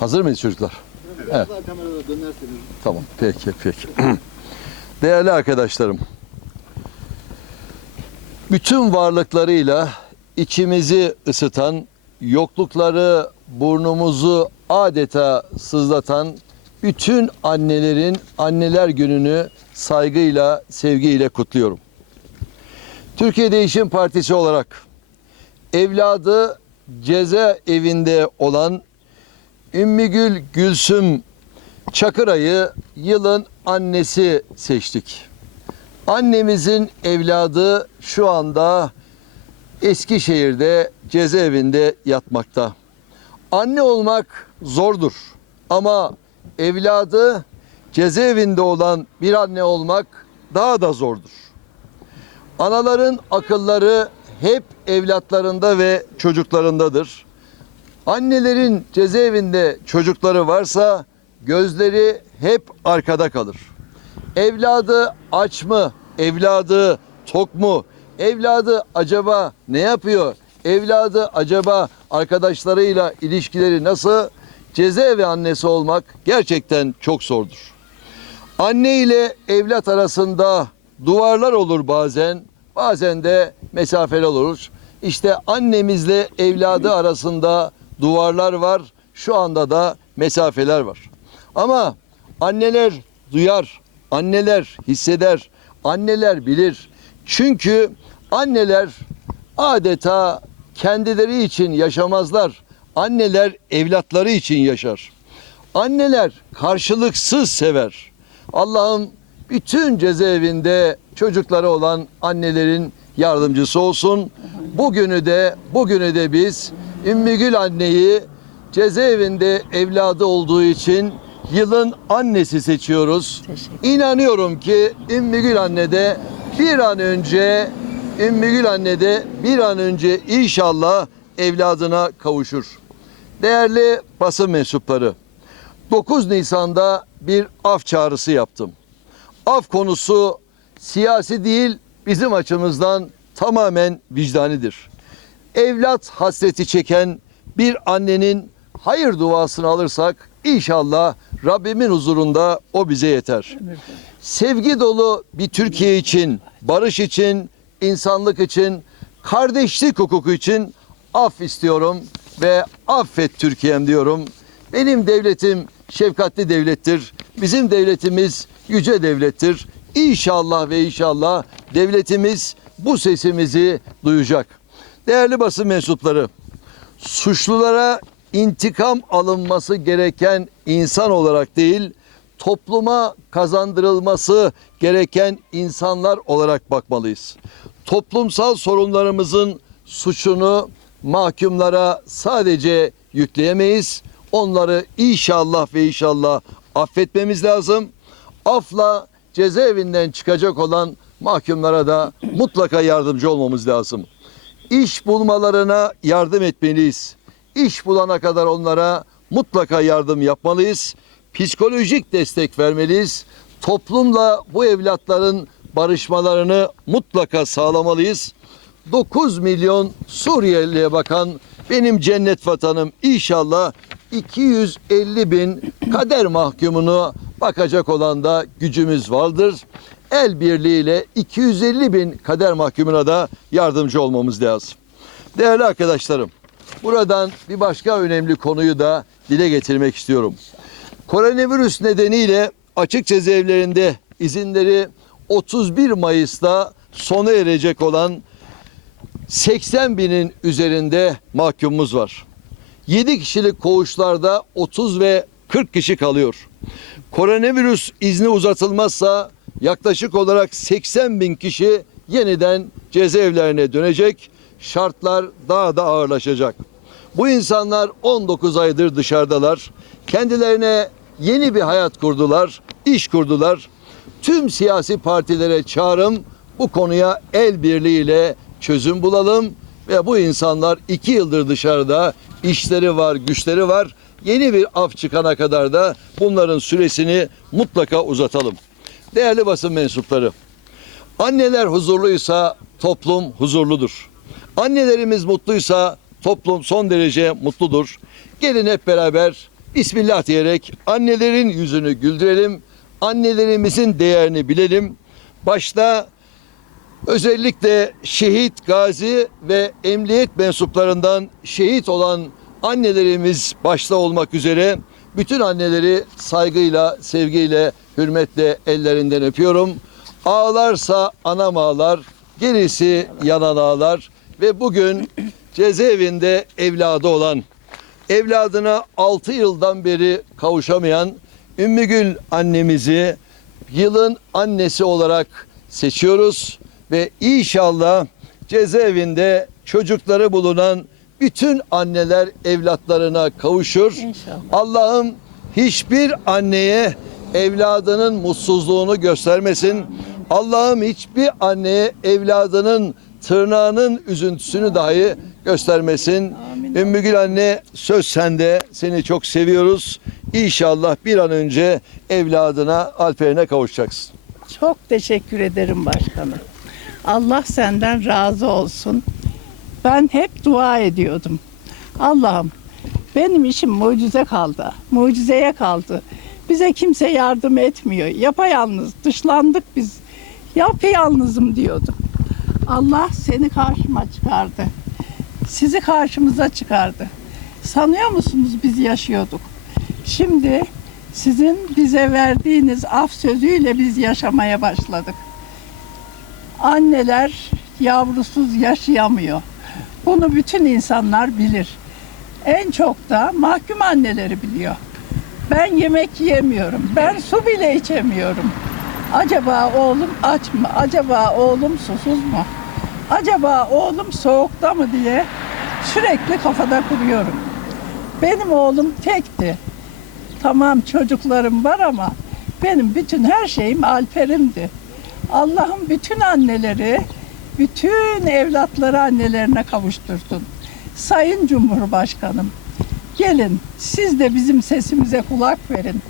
Hazır mıyız çocuklar? Daha kamerada dönerseniz. Tamam. Peki, peki. Değerli arkadaşlarım. Bütün varlıklarıyla içimizi ısıtan, yoklukları burnumuzu adeta sızlatan bütün annelerin anneler gününü saygıyla, sevgiyle kutluyorum. Türkiye Değişim Partisi olarak evladı cezaevinde olan Ümmügül Gülsüm Çakıray'ı yılın annesi seçtik. Annemizin evladı şu anda Eskişehir'de cezaevinde yatmakta. Anne olmak zordur ama evladı cezaevinde olan bir anne olmak daha da zordur. Anaların akılları hep evlatlarında ve çocuklarındadır. Annelerin cezaevinde çocukları varsa gözleri hep arkada kalır. Evladı aç mı? Evladı tok mu? Evladı acaba ne yapıyor? Evladı acaba arkadaşlarıyla ilişkileri nasıl? Cezaevi annesi olmak gerçekten çok zordur. Anne ile evlat arasında duvarlar olur bazen, bazen de mesafeler olur. İşte annemizle evladı arasında duvarlar var, şu anda da mesafeler var. Ama anneler duyar, anneler hisseder, anneler bilir. Çünkü anneler adeta kendileri için yaşamazlar. Anneler evlatları için yaşar. Anneler karşılıksız sever. Allah'ım bütün cezaevinde çocukları olan annelerin yardımcısı olsun. Bugünü de bugünü de biz Ümmügül anneyi cezaevinde evladı olduğu için yılın annesi seçiyoruz. İnanıyorum ki Ümmügül anne de bir an önce Ümmügül anne de bir an önce inşallah evladına kavuşur. Değerli basın mensupları, 9 Nisan'da bir af çağrısı yaptım. Af konusu siyasi değil, bizim açımızdan tamamen vicdanidir. Evlat hasreti çeken bir annenin hayır duasını alırsak inşallah Rabbimin huzurunda o bize yeter. Sevgi dolu bir Türkiye için, barış için, insanlık için, kardeşlik hukuku için af istiyorum ve affet Türkiye'm diyorum. Benim devletim şefkatli devlettir. Bizim devletimiz yüce devlettir. İnşallah ve inşallah devletimiz bu sesimizi duyacak. Değerli basın mensupları, suçlulara intikam alınması gereken insan olarak değil, topluma kazandırılması gereken insanlar olarak bakmalıyız. Toplumsal sorunlarımızın suçunu mahkumlara sadece yükleyemeyiz. Onları inşallah ve inşallah affetmemiz lazım. Afla cezaevinden çıkacak olan mahkumlara da mutlaka yardımcı olmamız lazım. İş bulmalarına yardım etmeliyiz. İş bulana kadar onlara mutlaka yardım yapmalıyız. Psikolojik destek vermeliyiz. Toplumla bu evlatların barışmalarını mutlaka sağlamalıyız. 9 milyon Suriyeli'ye bakan benim cennet vatanım inşallah 250 bin kader mahkumunu bakacak olan da gücümüz vardır. El birliğiyle 250 bin kader mahkumuna da yardımcı olmamız lazım. Değerli arkadaşlarım, buradan bir başka önemli konuyu da dile getirmek istiyorum. Koronavirüs nedeniyle açık cezaevlerinde izinleri 31 Mayıs'ta sona erecek olan 80 binin üzerinde mahkumumuz var. 7 kişilik koğuşlarda 30 ve 40 kişi kalıyor. Koronavirüs izni uzatılmazsa yaklaşık olarak 80 bin kişi yeniden cezaevlerine dönecek. Şartlar daha da ağırlaşacak. Bu insanlar 19 aydır dışarıdalar. Kendilerine yeni bir hayat kurdular, iş kurdular. Tüm siyasi partilere çağrım bu konuya el birliğiyle çözüm bulalım ve bu insanlar iki yıldır dışarıda işleri var, güçleri var. Yeni bir af çıkana kadar da bunların süresini mutlaka uzatalım. Değerli basın mensupları, anneler huzurluysa toplum huzurludur. Annelerimiz mutluysa toplum son derece mutludur. Gelin hep beraber Bismillah diyerek annelerin yüzünü güldürelim. Annelerimizin değerini bilelim. Başta özellikle şehit, gazi ve emniyet mensuplarından şehit olan annelerimiz başta olmak üzere bütün anneleri saygıyla, sevgiyle, hürmetle ellerinden öpüyorum. Ağlarsa anam ağlar, gerisi yanan ağlar ve bugün cezaevinde evladı olan, evladına 6 yıldan beri kavuşamayan Ümmügül annemizi yılın annesi olarak seçiyoruz ve inşallah cezaevinde çocukları bulunan bütün anneler evlatlarına kavuşur. İnşallah. Allah'ım hiçbir anneye evladının mutsuzluğunu göstermesin. Allah'ım hiçbir anneye evladının tırnağının üzüntüsünü dahi göstermesin. Amin. Ümmügül anne söz sende. Seni çok seviyoruz. İnşallah bir an önce evladına, Alper'ine kavuşacaksın. Çok teşekkür ederim başkanım. Allah senden razı olsun. Ben hep dua ediyordum. Allah'ım benim işim mucize kaldı. Mucizeye kaldı. Bize kimse yardım etmiyor. Yapayalnız dışlandık biz. Yapayalnızım diyordum. Allah seni karşıma çıkardı. Sizi karşımıza çıkardı. Sanıyor musunuz biz yaşıyorduk? Şimdi sizin bize verdiğiniz af sözüyle biz yaşamaya başladık. Anneler yavrusuz yaşayamıyor. Bunu bütün insanlar bilir. En çok da mahkum anneleri biliyor. Ben yemek yiyemiyorum. Ben su bile içemiyorum. Acaba oğlum aç mı? Acaba oğlum susuz mu? Acaba oğlum soğukta mı diye sürekli kafada kuruyorum. Benim oğlum tekti. Tamam çocuklarım var ama benim bütün her şeyim Alper'imdi. Allah'ım bütün anneleri, bütün evlatları annelerine kavuştursun. Sayın Cumhurbaşkanım, gelin siz de bizim sesimize kulak verin.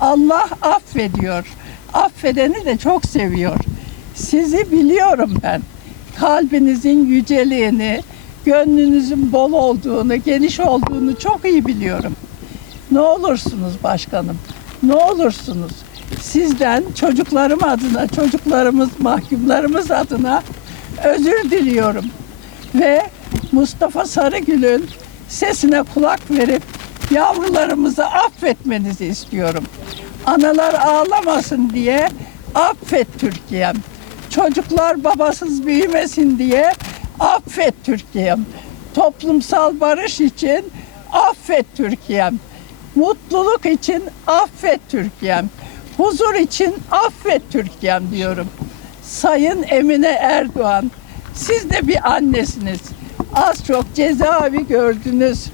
Allah affediyor. Affedeni de çok seviyor. Sizi biliyorum ben. Kalbinizin yüceliğini, gönlünüzün bol olduğunu, geniş olduğunu çok iyi biliyorum. Ne olursunuz başkanım, ne olursunuz sizden çocuklarım adına, çocuklarımız, mahkumlarımız adına özür diliyorum. Ve Mustafa Sarıgül'ün sesine kulak verip yavrularımızı affetmenizi istiyorum. Analar ağlamasın diye affet Türkiye'm. Çocuklar babasız büyümesin diye affet Türkiye'm. Toplumsal barış için affet Türkiye'm. Mutluluk için affet Türkiye'm. Huzur için affet Türkiye'm diyorum. Sayın Emine Erdoğan, siz de bir annesiniz. Az çok cezaevi gördünüz.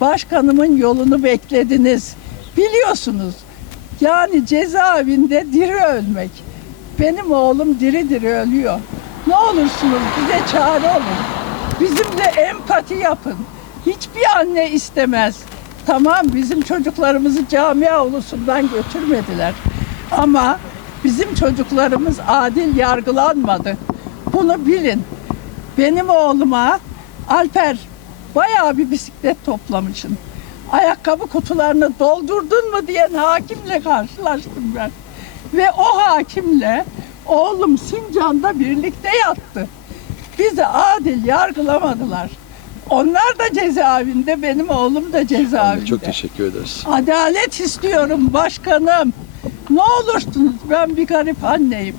Başkanımın yolunu beklediniz. Biliyorsunuz. Yani cezaevinde diri ölmek. Benim oğlum diri diri ölüyor. Ne olursunuz bize çare olun. Bizimle empati yapın. Hiçbir anne istemez. Tamam bizim çocuklarımızı cami avlusundan götürmediler. Ama bizim çocuklarımız adil yargılanmadı. Bunu bilin. Benim oğluma Alper bayağı bir bisiklet toplamışsın. Ayakkabı kutularını doldurdun mu diyen hakimle karşılaştım ben. Ve o hakimle oğlum Sincan'da birlikte yattı. Bizi adil yargılamadılar. Onlar da cezaevinde, benim oğlum da cezaevinde. Çok teşekkür ederiz. Adalet istiyorum başkanım. Ne olursunuz ben bir garip anneyim.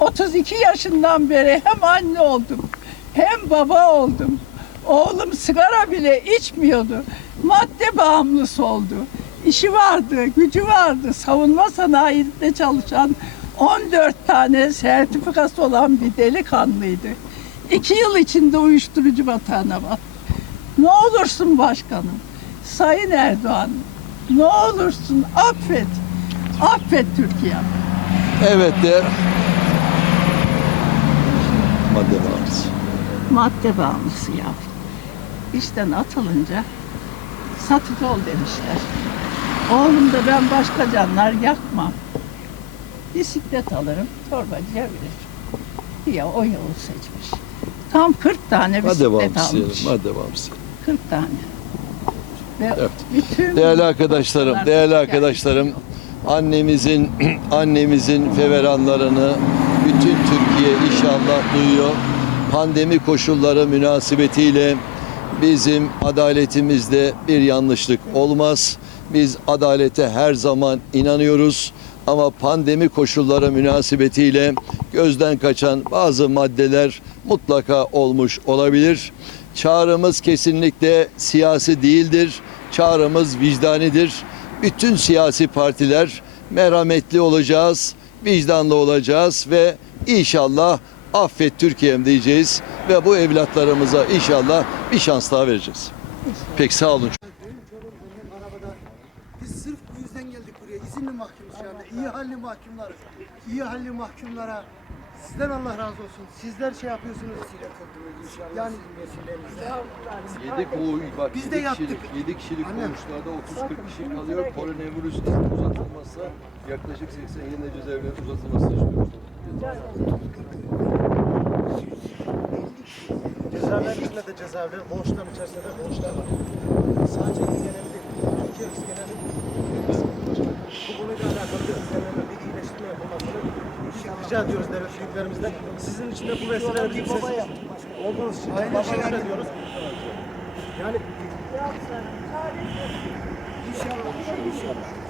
32 yaşından beri hem anne oldum hem baba oldum. Oğlum sigara bile içmiyordu. Madde bağımlısı oldu. İşi vardı, gücü vardı. Savunma sanayinde çalışan 14 tane sertifikası olan bir delikanlıydı. İki yıl içinde uyuşturucu batağına battı. Ne olursun başkanım, Sayın Erdoğan, ne olursun affet, affet Türkiye. Evet de madde bağımlısı. Madde bağımlısı yavrum. İşten atılınca satık ol demişler. Oğlum da ben başka canlar yakmam. Bisiklet alırım, torbacıya veririm. diye o yolu seçmiş. Tam 40 tane Madde bisiklet bağımlısı almış. Madde bağımlısı. 40 tane. ve Evet. Değerli arkadaşlarım, değerli arkadaşlarım, annemizin annemizin feveranlarını bütün Türkiye inşallah duyuyor. Pandemi koşulları münasebetiyle bizim adaletimizde bir yanlışlık olmaz. Biz adalete her zaman inanıyoruz. Ama pandemi koşulları münasebetiyle gözden kaçan bazı maddeler mutlaka olmuş olabilir. Çağrımız kesinlikle siyasi değildir. Çağrımız vicdanidir. Bütün siyasi partiler merhametli olacağız, vicdanlı olacağız ve inşallah affet Türkiye'm diyeceğiz ve bu evlatlarımıza inşallah bir şans daha vereceğiz. Peki sağ olun. Biz sırf bu yüzden geldik buraya. İzinli mahkumuz anda. İyi halli mahkumlar. İyi halli mahkumlara sizden Allah razı olsun. Sizler şey yapıyorsunuz. Yani Yedi koğuş, bak Biz de yaptık. kişilik, yedi kişilik Annem. koğuşlarda 30-40 kişi kalıyor. Koronavirüs uzatılmazsa yaklaşık 80 yılda cezaevlerinin uzatılmasını istiyoruz. Cezaevler içinde de cezaevler, koğuşların içerisinde de koğuşlar var. Sadece il geneli değil, Türkiye biz geneli bu konuyla alakalı bir iyileştirme yapılmasını rica ediyoruz devlet büyüklerimizden. Sizin için de bu vesileyle bir ses olduğunuz için de başarılar ediyoruz. Yani inşallah. inşallah.